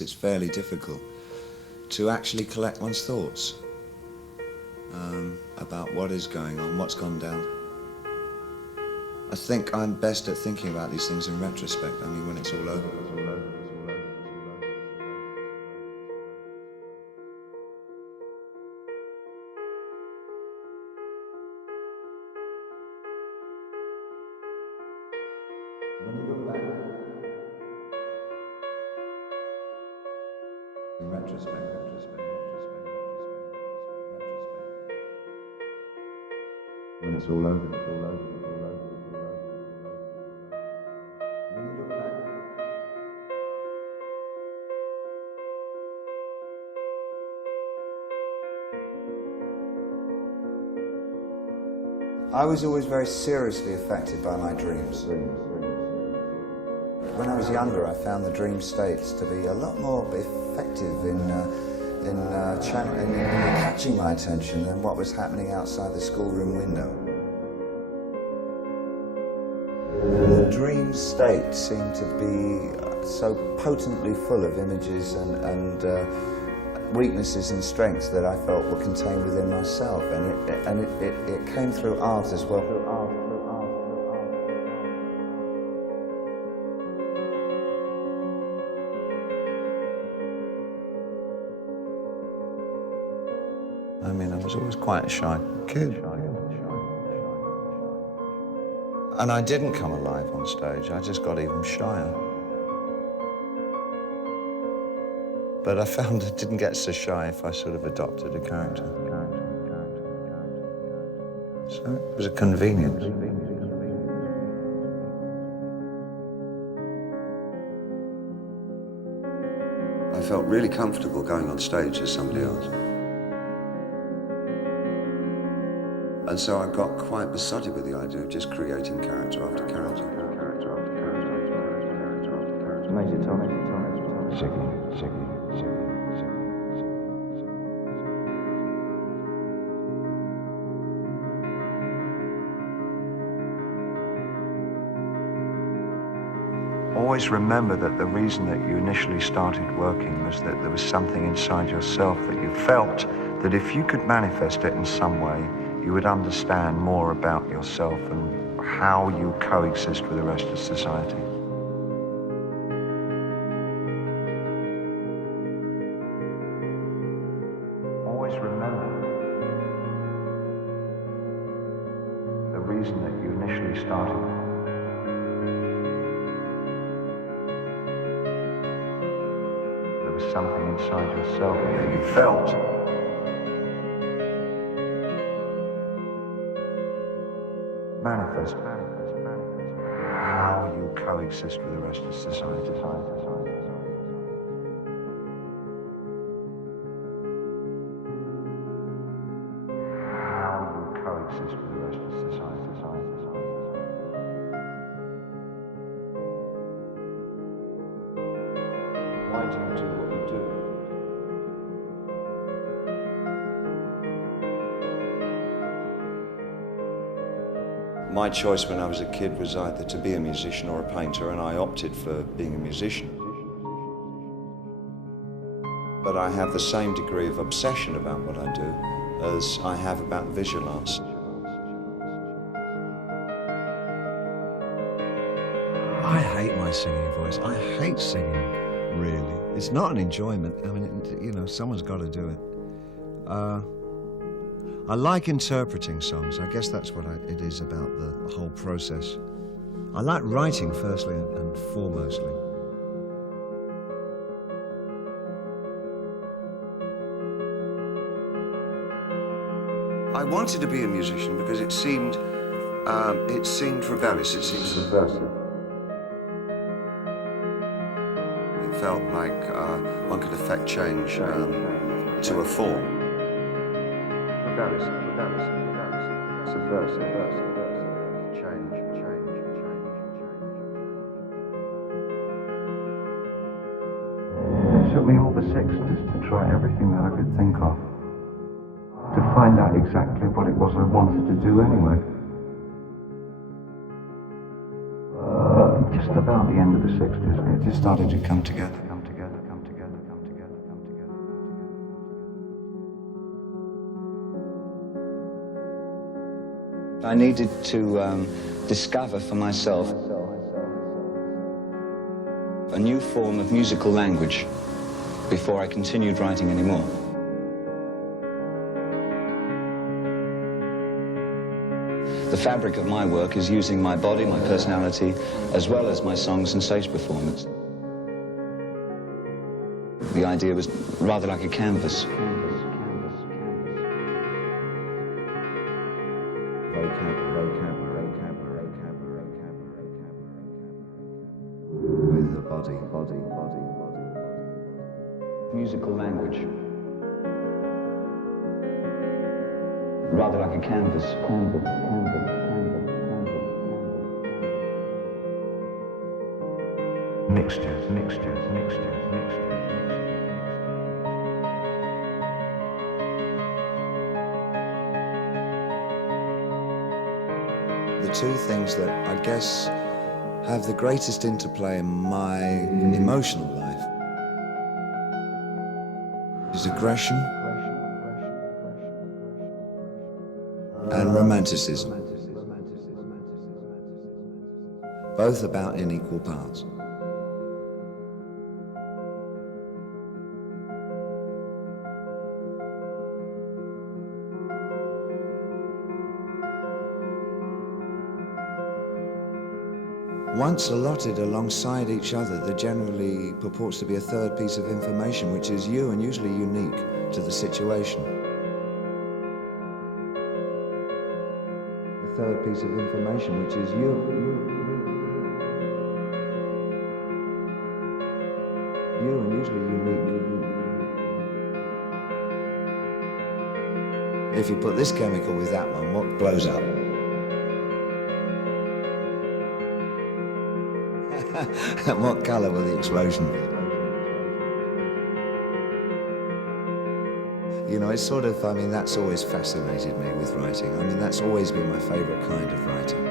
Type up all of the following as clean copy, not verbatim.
It's fairly difficult to actually collect one's thoughts about what is going on, what's gone down. I think I'm best at thinking about these things in retrospect. I mean, when it's all over. When you look back, in retrospect. When it's all over, it's all over, it's all over, it's all over. When you look back, I was always very seriously affected by my dreams. When I was younger, I found the dream states to be a lot more effective in catching my attention than what was happening outside the schoolroom window. The dream state seemed to be so potently full of images and weaknesses and strengths that I felt were contained within myself, and it came through art as well. I mean, I was always quite a shy kid. And I didn't come alive on stage, I just got even shyer. But I found I didn't get so shy if I sort of adopted a character. So it was a convenience. I felt really comfortable going on stage as somebody else. And so I got quite besotted with the idea of just creating character after character. Major Tom. Always remember that the reason that you initially started working was that there was something inside yourself that you felt that if you could manifest it in some way, you would understand more about yourself and how you coexist with the rest of society. Always remember the reason that you initially started. There was something inside yourself that you felt. Manifest how you coexist with the rest of society. How you coexist with the rest of society. Why do you do what you do? My choice when I was a kid was either to be a musician or a painter, and I opted for being a musician. But I have the same degree of obsession about what I do as I have about visual arts. I hate my singing voice. I hate singing, really. It's not an enjoyment. I mean, someone's got to do it. I like interpreting songs. I guess that's what it is about the whole process. I like writing firstly and foremostly. I wanted to be a musician because it seemed rebellious, it seemed subversive. It felt like one could affect change to a form. Subversive, change. It took me all the 60s to try everything that I could think of, to find out exactly what it was I wanted to do anyway. Just about the end of the 60s, it just started to come together. I needed to discover for myself a new form of musical language before I continued writing anymore. The fabric of my work is using my body, my personality, as well as my songs and stage performance. The idea was rather like a canvas. With the body. Musical language. Rather like a canvas. Mixtures. The two things that I guess have the greatest interplay in my emotional life is aggression and romanticism, both about in equal parts. Once allotted alongside each other, there generally purports to be a third piece of information which is you and usually unique to the situation. The third piece of information which is you and usually unique. If you put this chemical with that one, what blows up? And what colour will the explosion be? You know, it's sort of, I mean, that's always fascinated me with writing. I mean, that's always been my favourite kind of writing.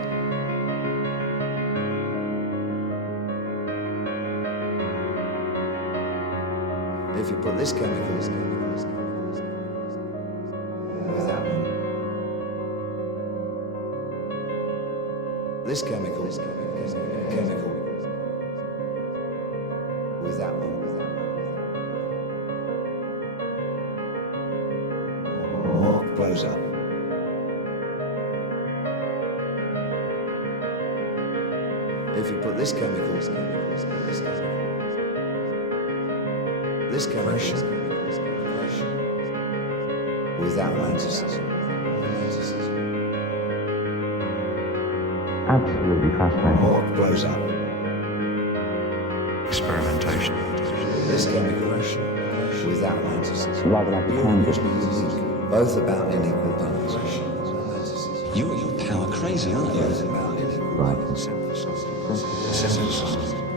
If you put this chemical with that one, this chemical with that one, what blows up? If you put this chemical with that romanticism. Absolutely fascinating. What blows up? Experimentation. This chemical with that romanticism. Rather like a canvas. Both about in equal parts. You're power crazy, aren't you? Right.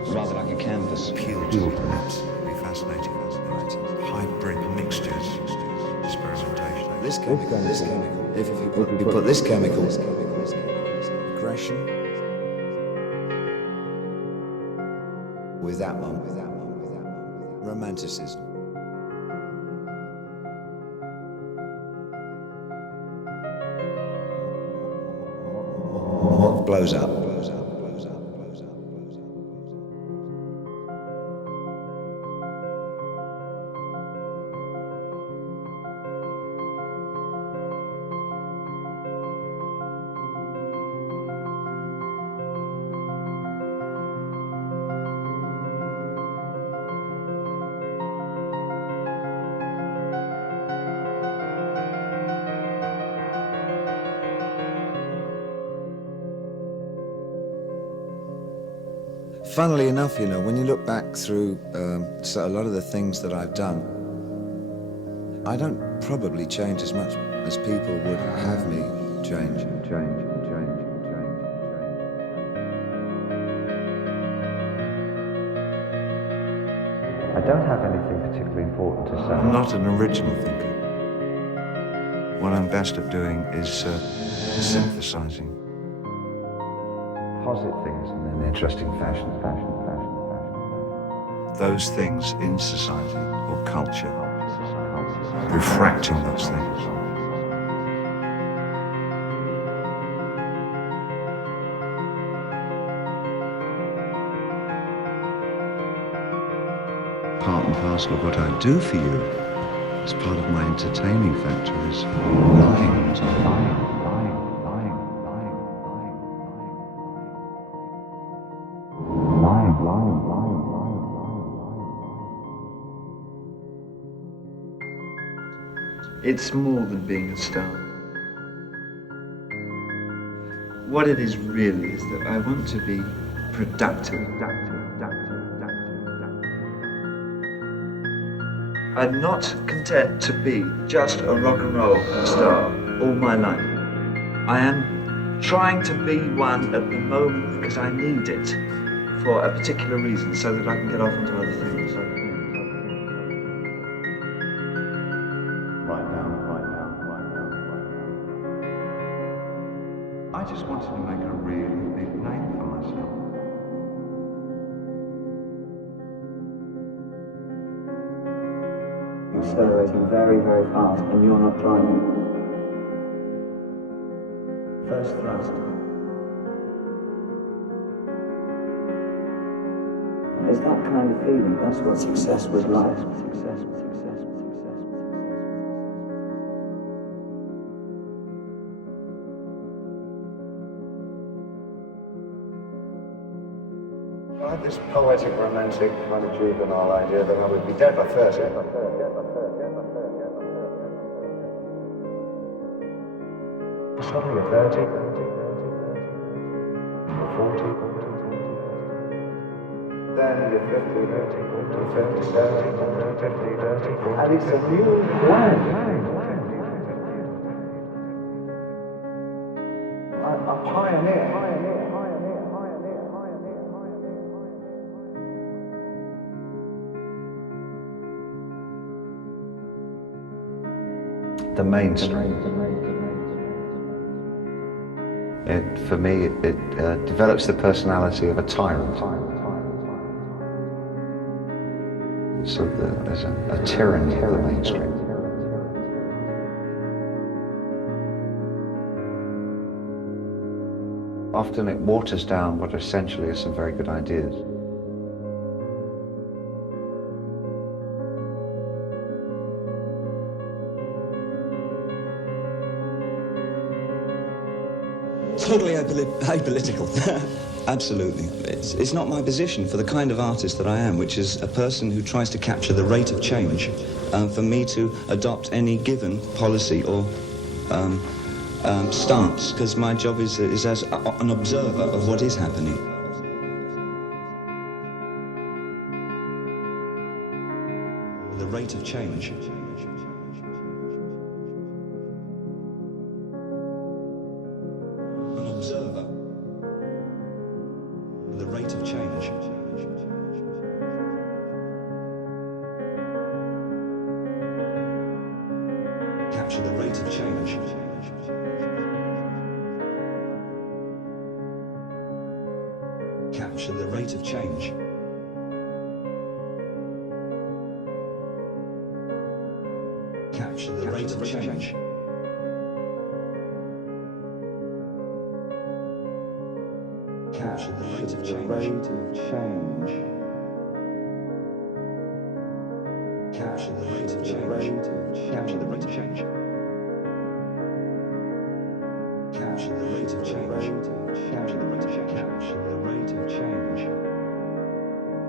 Rather like a canvas. Pure, absolutely fascinating. Hybrid mixtures. Experimentation. This chemical. If you put this chemical, aggression, with that one, romanticism. What blows up? Funnily enough, you know, when you look back through so a lot of the things that I've done, I don't probably change as much as people would have me change. I don't have anything particularly important to say. I'm not an original thinker. What I'm best at doing is synthesizing. Posit things in an interesting fashion. Those things in society or culture. Refracting those things. part and parcel of what I do for you, as part of my entertaining factor, is lying to you. It's more than being a star. What it is really is that I want to be productive. I'm not content to be just a rock and roll star all my life. I am trying to be one at the moment because I need it for a particular reason, so that I can get off onto other things. I just wanted to make a really big name for myself. Accelerating very, very fast, and you're not driving. First thrust. It's that kind of feeling. That's what success was like. I had this poetic, romantic, kind of juvenile idea that I would be dead by 30. Suddenly you're 30, you're 40, then you're 50, 30, 30, and it's a new land. A pioneer. The mainstream. For me, it develops the personality of a tyrant. So there's a tyranny of the mainstream. Often it waters down what essentially are some very good ideas. Totally apolitical. Absolutely. It's not my position for the kind of artist that I am, which is a person who tries to capture the rate of change, for me to adopt any given policy or stance, because my job is as an observer of what is happening. The rate of change. An observer. The rate of change. Capture the rate of change. Capture the rate of change. Capture the rate of change. Capture the rate of change. Capture the rate of change. Capture the rate of change. Capture the rate of change. Capture the rate of change. Capture the rate of change.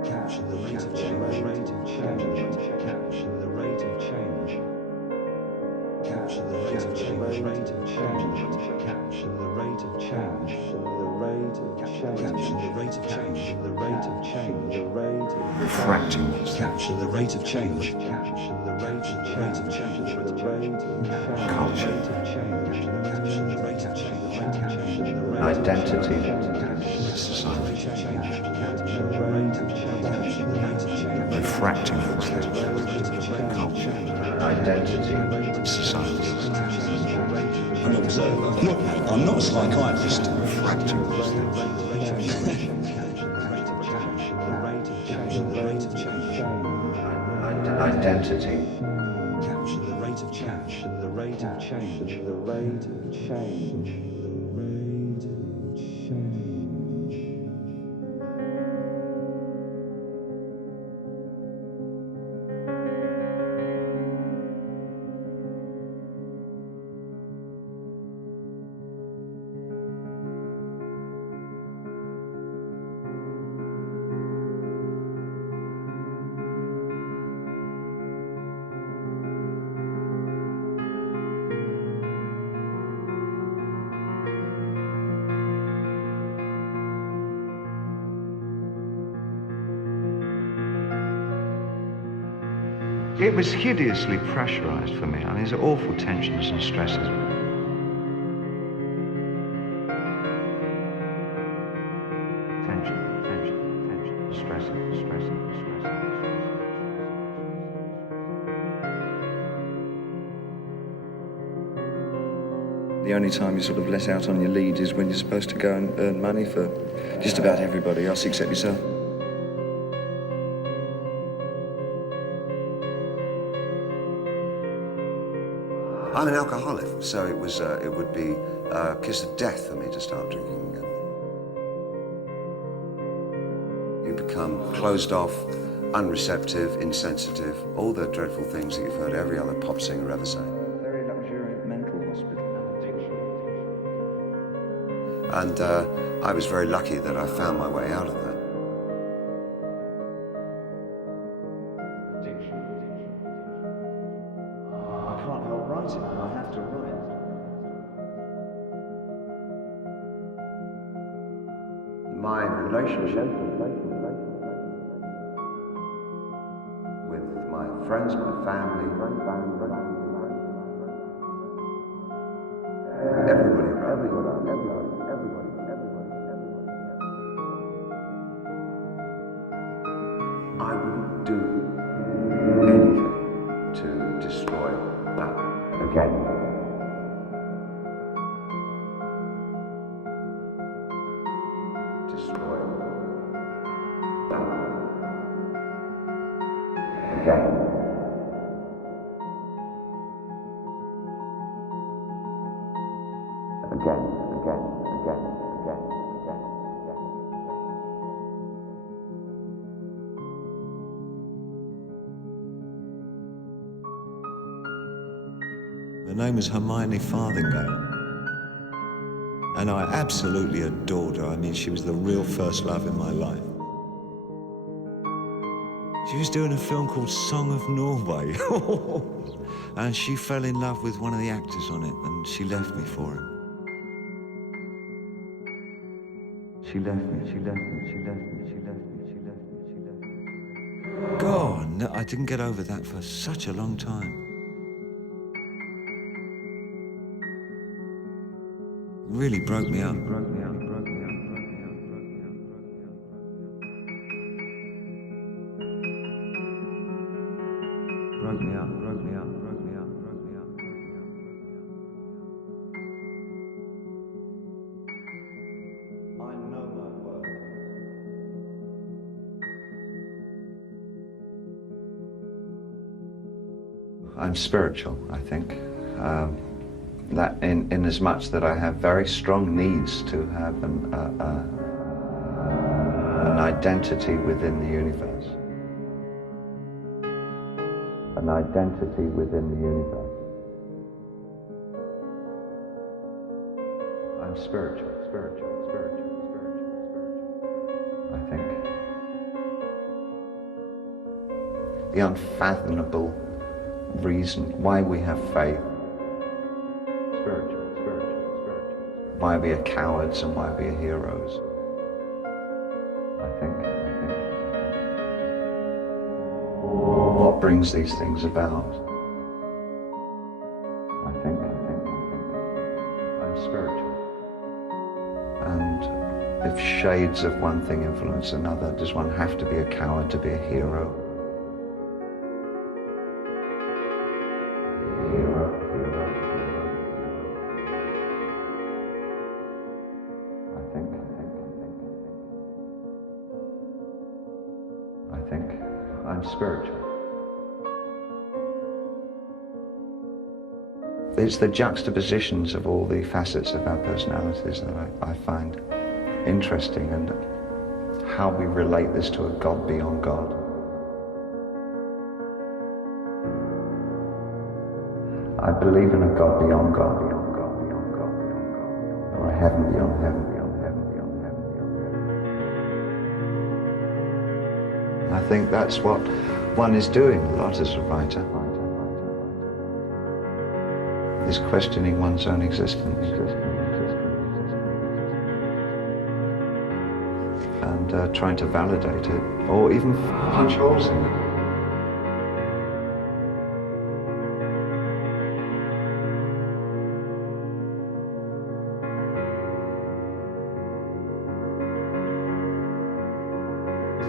Capture the rate of change. Rate of change. Capture the rate of change. Capture the rate of change. Rate of change. Capture the rate of change. The rate of change. Capture the rate of change. The rate of change. The rate of refracting. Capture the rate of change. Capture the rate of change. The rate of culture. Capture the rate of change. Capture the rate of Identity. society. Capture the rate of change. Capture the rate of change. Refracting culture. Identity. Society. An observer. No, I'm not a psychiatrist. Refracting identity. Capture the rate of change. The rate of change. The rate of change. The rate of change. It was hideously pressurized for me. I mean, there's awful tensions and stresses. Tension, stresses. The only time you sort of let out on your lead is when you're supposed to go and earn money for just about everybody else except yourself. I'm an alcoholic, so it would be a kiss of death for me to start drinking again. You become closed off, unreceptive, insensitive, all the dreadful things that you've heard every other pop singer ever say. Very luxuriant mental hospital. And I was very lucky that I found my way out of that. I can't help writing, and I have to write. My relationship with my friends, my family, everybody around me. I wouldn't do anything to destroy that again. Destroy that again. Her name was Hermione Farthingale, and I absolutely adored her. I mean, she was the real first love in my life. She was doing a film called Song of Norway, and she fell in love with one of the actors on it, and she left me for him. She left me. God, no, I didn't get over that for such a long time. Really broke me up. I know my worth. I'm spiritual, I think. That in as much that I have very strong needs to have an identity within the universe. An identity within the universe. I'm spiritual. I think. The unfathomable reason why we have faith. Spiritual. Why we are cowards and why we are heroes. I think. What brings these things about? I think. I'm spiritual. And if shades of one thing influence another, does one have to be a coward to be a hero? I'm spiritual. It's the juxtapositions of all the facets of our personalities that I find interesting, and how we relate this to a God beyond God. I believe in a God beyond God, or a heaven beyond heaven. I think that's what one is doing a lot as a writer, is questioning one's own existence and trying to validate it, or even punch holes in it.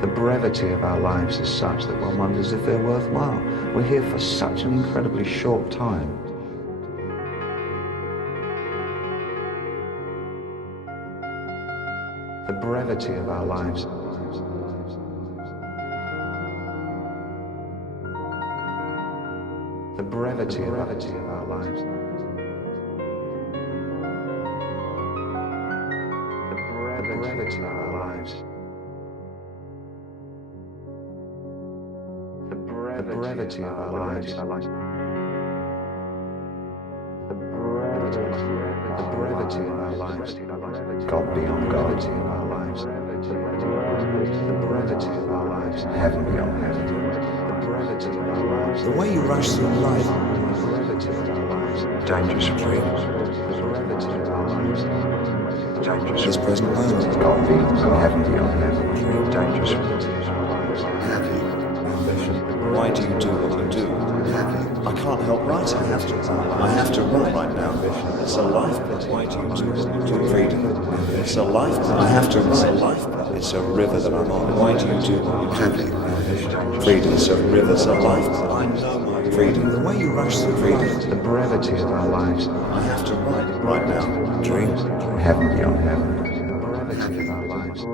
The brevity of our lives is such that one wonders if they're worthwhile. We're here for such an incredibly short time. The brevity of our lives. The brevity of our lives. The brevity of our lives. The brevity of our lives. The brevity of our lives. God beyond God in our lives. The brevity of our lives. Heaven beyond heaven. The brevity of our lives. The way you rush through life. The brevity of our lives. Dangerous dreams. The brevity of our lives. Dangerous. This present moment. God beyond God. Heaven beyond heaven. Dangerous. Happy. Ambition. Why do you do what you do? Happy. I can't help writing. I have to write right now. It's a lifeblood. Why do you do what you do? Freedom. It's a lifeblood. I have to write. It's a river that I'm on. Why do you do what you do? Happy. Freedom. It's a river. It's a lifeblood. I know my freedom. The way you rush through freedom. The brevity of our lives. I have to write right now. Dreams. Heaven beyond heaven. The brevity of our lives.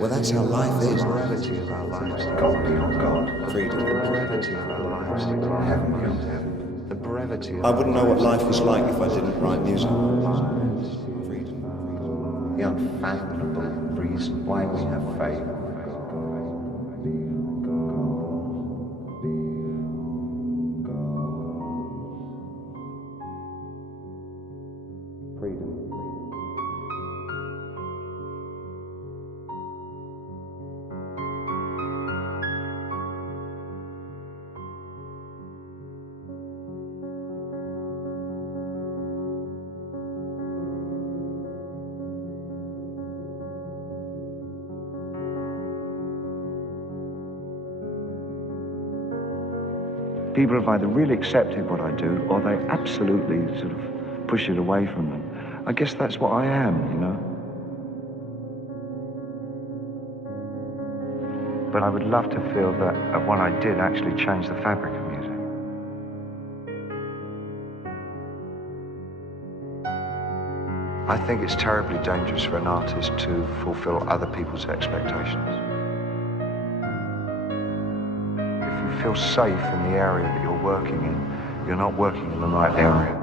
Well, that's how life is. The brevity of our lives. God beyond God. Freedom. The brevity of our lives. Heaven beyond heaven. The brevity of I wouldn't know what life was like if I didn't write music. Freedom. the unfathomable reason why we have faith. Freedom. People have either really accepted what I do, or they absolutely sort of push it away from them. I guess that's what I am, you know. But I would love to feel that what I did actually changed the fabric of music. I think it's terribly dangerous for an artist to fulfill other people's expectations. If you feel safe in the area that you're working in, you're not working in the right area.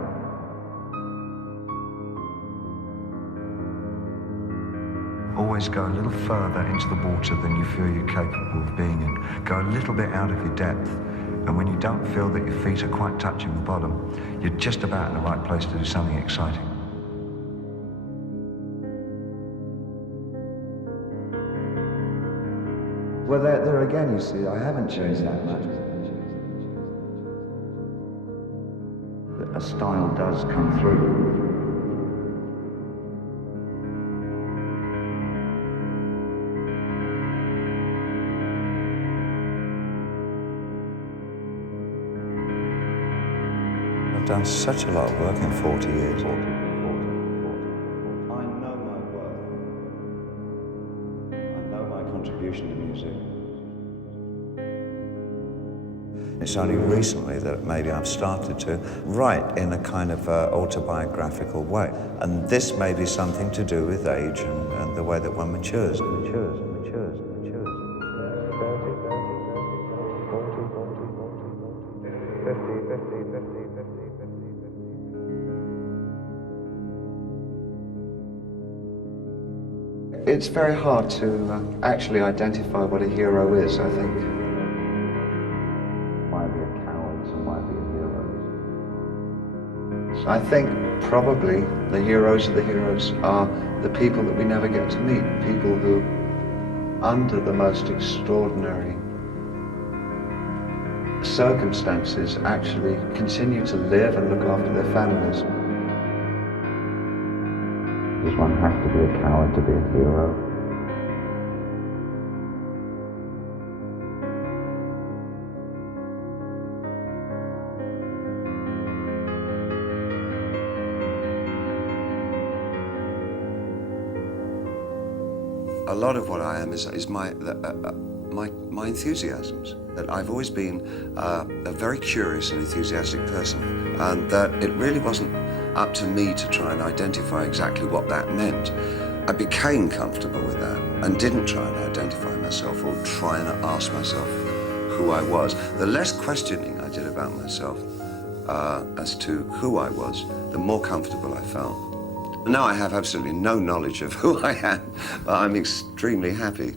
Always go a little further into the water than you feel you're capable of being in. Go a little bit out of your depth, and when you don't feel that your feet are quite touching the bottom, you're just about in the right place to do something exciting. Well, there again, you see, I haven't changed that much. A style does come through. I've done such a lot of work in 40 years. I know my worth. I know my contribution to music. It's only recently that maybe I've started to write in a kind of autobiographical way. And this may be something to do with age and the way that one matures. It's very hard to actually identify what a hero is, I think. Might be a coward, some might be a hero. I think probably the heroes of the heroes are the people that we never get to meet. People who, under the most extraordinary circumstances, actually continue to live and look after their families. Does one have to be a coward to be a hero? A A lot of what I am is my enthusiasms. That I've always been a very curious and enthusiastic person, and that it really wasn't up to me to try and identify exactly what that meant. I became comfortable with that and didn't try and identify myself or try and ask myself who I was. The less questioning I did about myself as to who I was, the more comfortable I felt. Now I have absolutely no knowledge of who I am, but I'm extremely happy.